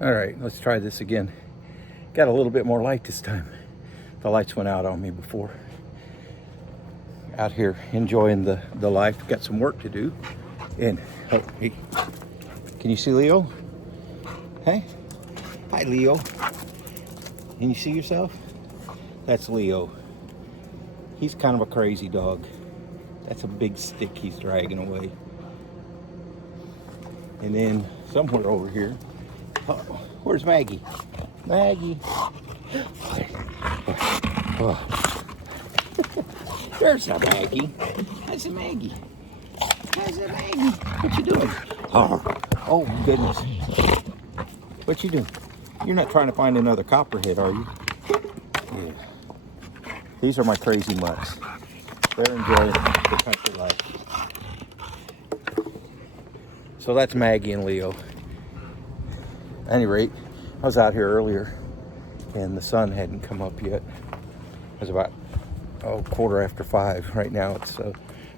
All right, let's try this again. Got a little bit more light this time. The lights went out on me before. Out here enjoying the life. Got some work to do. And, oh, hey, can you see Leo? Hey? Hi, Leo. Can you see yourself? That's Leo. He's kind of a crazy dog. That's a big stick he's dragging away. And then somewhere over here, oh, where's Maggie? Maggie. Oh. There's a Maggie. That's a Maggie. That's a Maggie. What you doing? Oh goodness. What you doing? You're not trying to find another copperhead, are you? Yeah. These are my crazy mutts. They're enjoying the country life. So that's Maggie and Leo. At any rate, I was out here earlier and the sun hadn't come up yet. It was about 5:15. Right now it's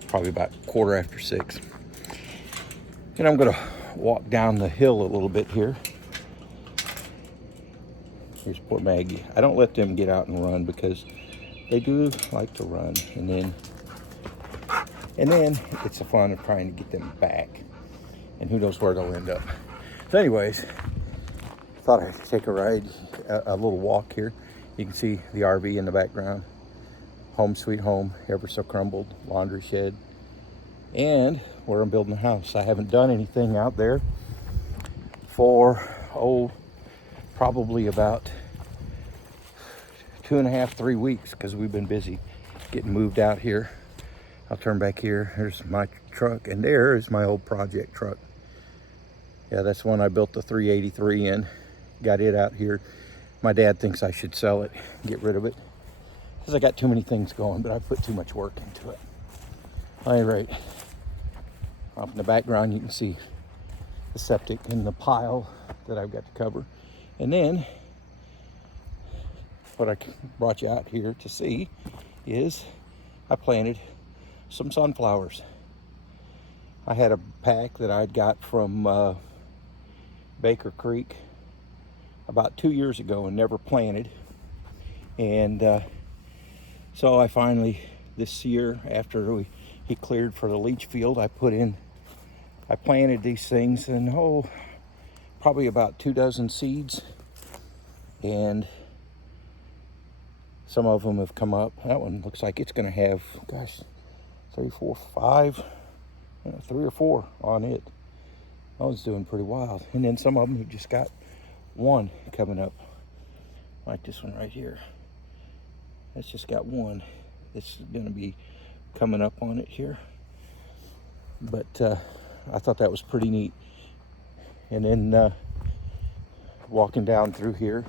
probably about 6:15. And I'm gonna walk down the hill a little bit here. Here's poor Maggie. I don't let them get out and run because they do like to run, and then it's the fun of trying to get them back, and who knows where they'll end up. So anyways, thought I'd take a ride, a little walk here. You can see the RV in the background. Home sweet home, ever so crumbled, laundry shed, and where I'm building a house. I haven't done anything out there for, probably about 2.5, 3 weeks, because we've been busy getting moved out here. I'll turn back here. There's my truck, and there is my old project truck. Yeah, that's one I built the 383 in. Got it out here. My dad thinks I should sell it, get rid of it, because I got too many things going, but I put too much work into it. All right, off in the background you can see the septic and the pile that I've got to cover. And then what I brought you out here to see is I planted some sunflowers. I had a pack that I'd got from Baker Creek about 2 years ago and never planted. And so I finally, this year, after he cleared for the leach field, I planted these things, and probably about 24 seeds. And some of them have come up. That one looks like it's gonna have, 3, 4, 5, 3 or 4 on it. That one's doing pretty wild. And then some of them have just got one coming up, like this one right here. It's just got one. It's gonna be coming up on it here. But I thought that was pretty neat. And then walking down through here,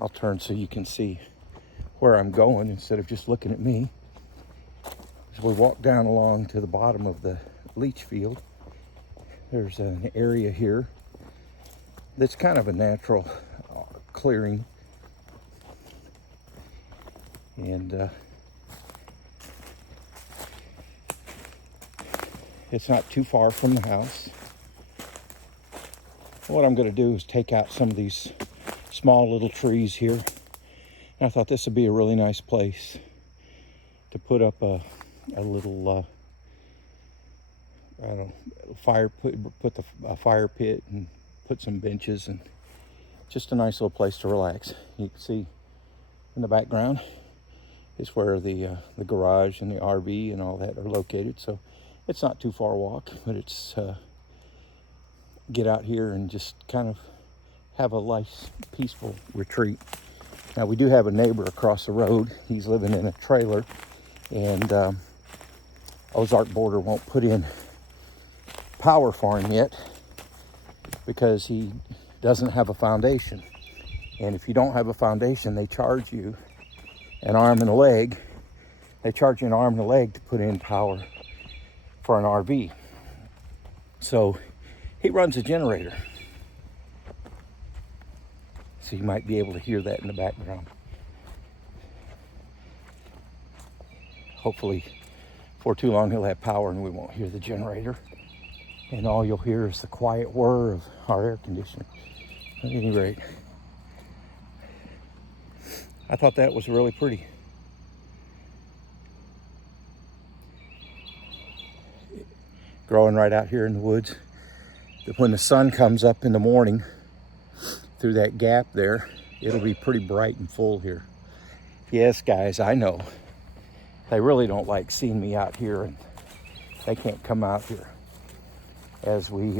I'll turn so you can see where I'm going instead of just looking at me. As we walk down along to the bottom of the leach field, there's an area here that's kind of a natural clearing. And it's not too far from the house. What I'm going to do is take out some of these small little trees here. And I thought this would be a really nice place to put up a little, fire, put a fire pit and put some benches, and just a nice little place to relax. You can see in the background is where the garage and the RV and all that are located. So it's not too far a walk, but it's get out here and just kind of have a nice, peaceful retreat. Now, we do have a neighbor across the road. He's living in a trailer, and Ozark Border won't put in power for him yet because he doesn't have a foundation. And if you don't have a foundation, they charge you an arm and a leg. They charge you an arm and a leg to put in power for an RV. So he runs a generator. So you might be able to hear that in the background. Hopefully, for too long he'll have power and we won't hear the generator. And all you'll hear is the quiet whir of our air conditioner. At any rate, I thought that was really pretty. Growing right out here in the woods. When the sun comes up in the morning through that gap there, it'll be pretty bright and full here. Yes, guys, I know. They really don't like seeing me out here, and they can't come out here. As we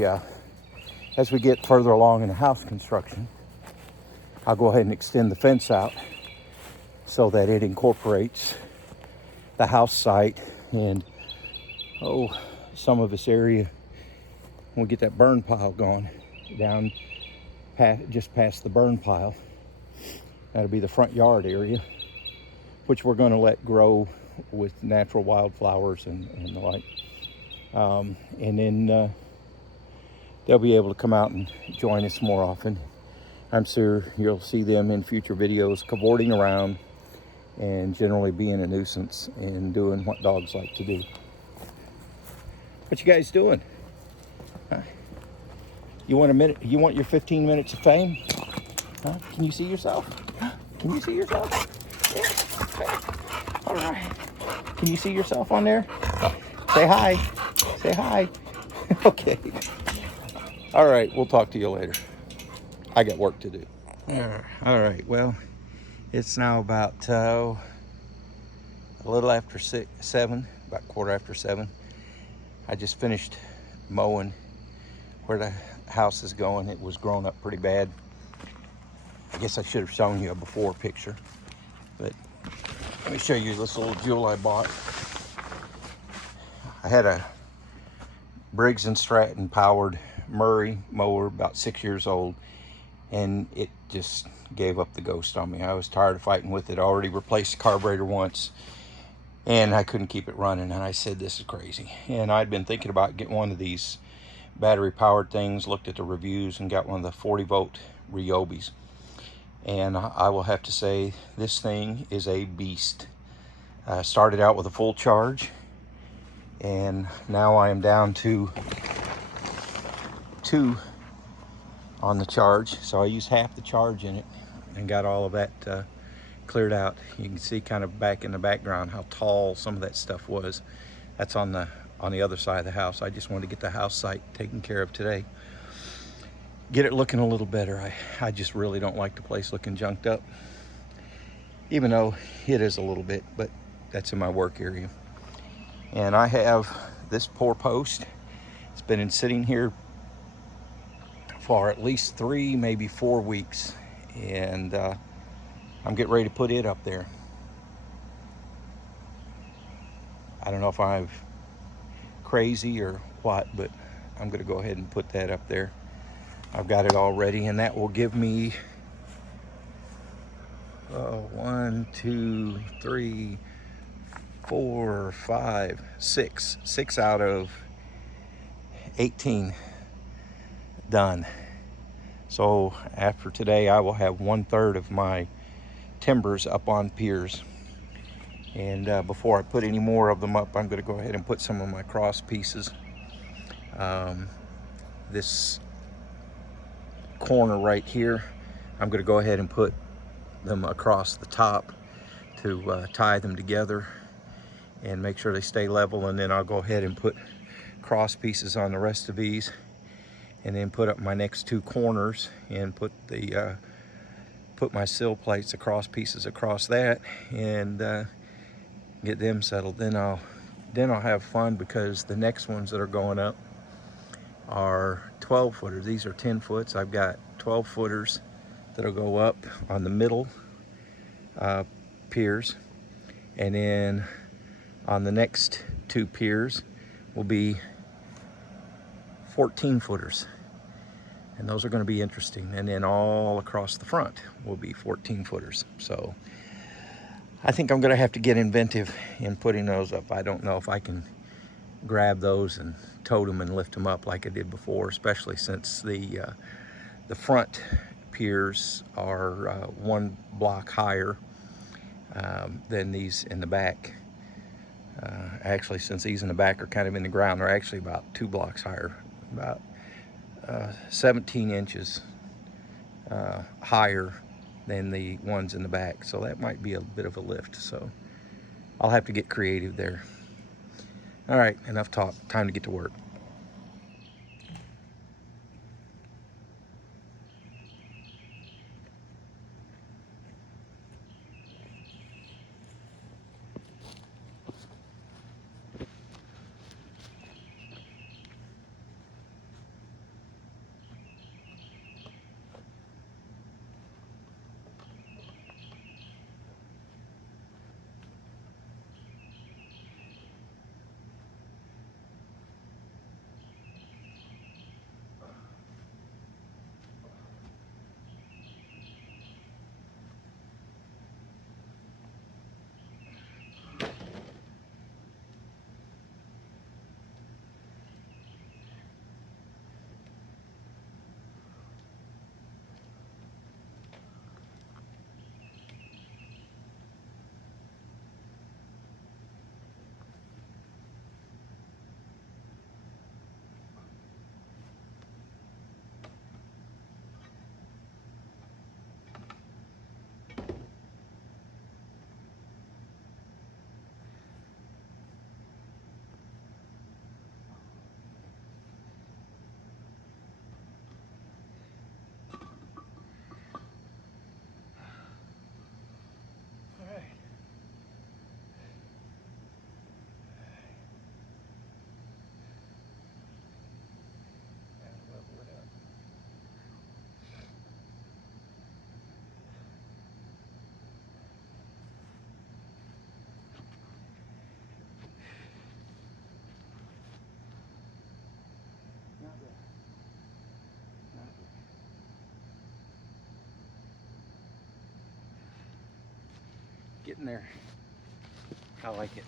get further along in the house construction, I'll go ahead and extend the fence out so that it incorporates the house site and some of this area. We'll get that burn pile gone down just past the burn pile. That'll be the front yard area, which we're going to let grow with natural wildflowers and the like. And then they'll be able to come out and join us more often. I'm sure you'll see them in future videos cavorting around and generally being a nuisance and doing what dogs like to do. What you guys doing? Huh? You want a minute? You want your 15 minutes of fame? Huh? Can you see yourself? Can you see yourself? Yeah. Okay. All right. Can you see yourself on there? Say hi. Say hi. Okay. All right. We'll talk to you later. I got work to do. All right. Well, it's now about a little after 7, about 7:15. I just finished mowing where the house is going. It was growing up pretty bad. I guess I should have shown you a before picture, but let me show you this little jewel I bought. I had a Briggs & Stratton powered Murray mower, about 6 years old, and it just gave up the ghost on me. I was tired of fighting with it. I already replaced the carburetor once, and I couldn't keep it running, and I said, this is crazy. And I'd been thinking about getting one of these battery powered things, looked at the reviews, and got one of the 40-volt Ryobis. And I will have to say, this thing is a beast. Started out with a full charge, and now I am down to 2 on the charge. So I used half the charge in it and got all of that cleared out. You can see kind of back in the background how tall some of that stuff was. That's on the other side of the house. I just wanted to get the house site taken care of today. Get it looking a little better. I just really don't like the place looking junked up, even though it is a little bit, but that's in my work area. And I have this poor post. It's been sitting here for at least 3, maybe 4 weeks, and I'm getting ready to put it up there. I don't know if I'm crazy or what, but I'm going to go ahead and put that up there. I've got it all ready, and that will give me 1, 2, 3, 4, 5, 6 out of 18 done. So after today, I will have 1/3 of my timbers up on piers. And before I put any more of them up, I'm going to go ahead and put some of my cross pieces. This corner right here, I'm going to go ahead and put them across the top to tie them together and make sure they stay level. And then I'll go ahead and put cross pieces on the rest of these, and then put up my next 2 corners and put my sill plates, the cross pieces across that, and get them settled. Then I'll have fun, because the next ones that are going up are 12 footers. These are 10 foots. I've got 12 footers that'll go up on the middle piers, and then on the next 2 piers will be 14 footers, and those are going to be interesting. And then all across the front will be 14 footers. So I think I'm going to have to get inventive in putting those up. I don't know if I can grab those and tote them and lift them up like I did before, especially since the front piers are 1 block higher than these in the back. Actually, since these in the back are kind of in the ground, they're actually about 2 blocks higher, about 17 inches higher than the ones in the back. So that might be a bit of a lift. So I'll have to get creative there. All right, enough talk. Time to get to work. Getting there. I like it.